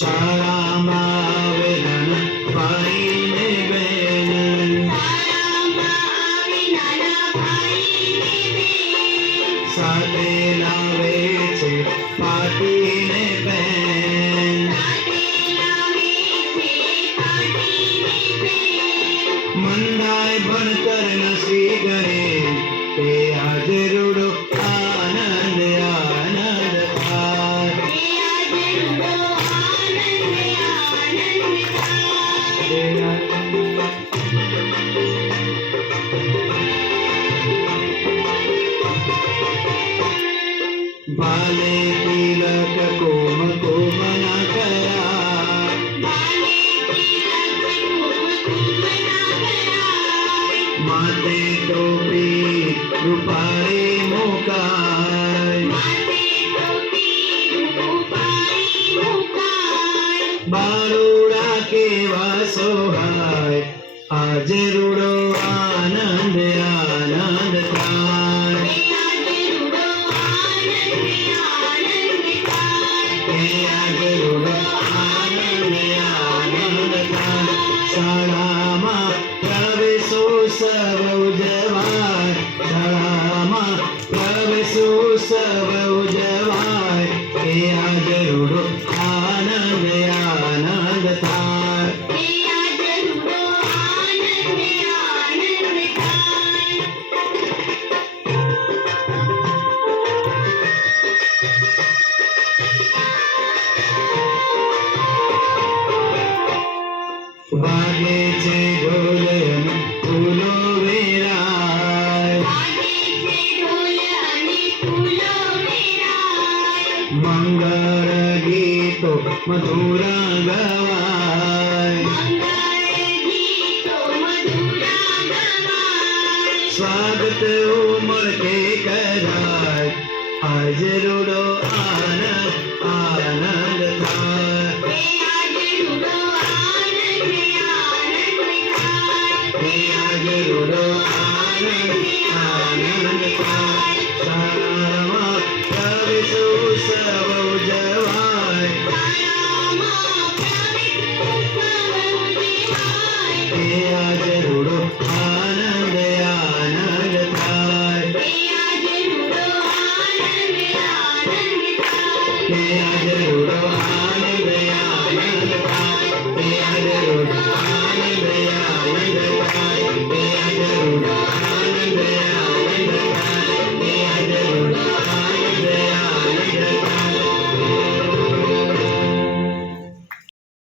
શાળામાં આવે નાના ભાઈ ને બહેન, સાથે લાવે છે પાટી ને પેન, મંડાય ભણતર નસી ઘરે તે આજે રૂડો આનંદ આનંદ भाले तिलक कोम कोम न करा, माथे टोपी रूपारे मुकाय, बारूड़ा केवा सोहाय आज रूडो आनंद आनंद थाय, आज रूडो आनंद आनंद थाय, शाळाમાં પ્રવેશોત્સવ ઉજવાય, શાળામાં પ્રવેશોત્સવ ઉજવાય એ આજ રૂડો આનંદ આનંદ થાય. વાગે છે ઢોલ અને ફૂલો વેરાય, મંગળ ગીતો મધુરા ગવાય, સ્વાગત ઉમળકે કરાય આજ રૂડો આનંદ આનંદ થાય, આજ રૂડો આનંદ આનંદ થાય.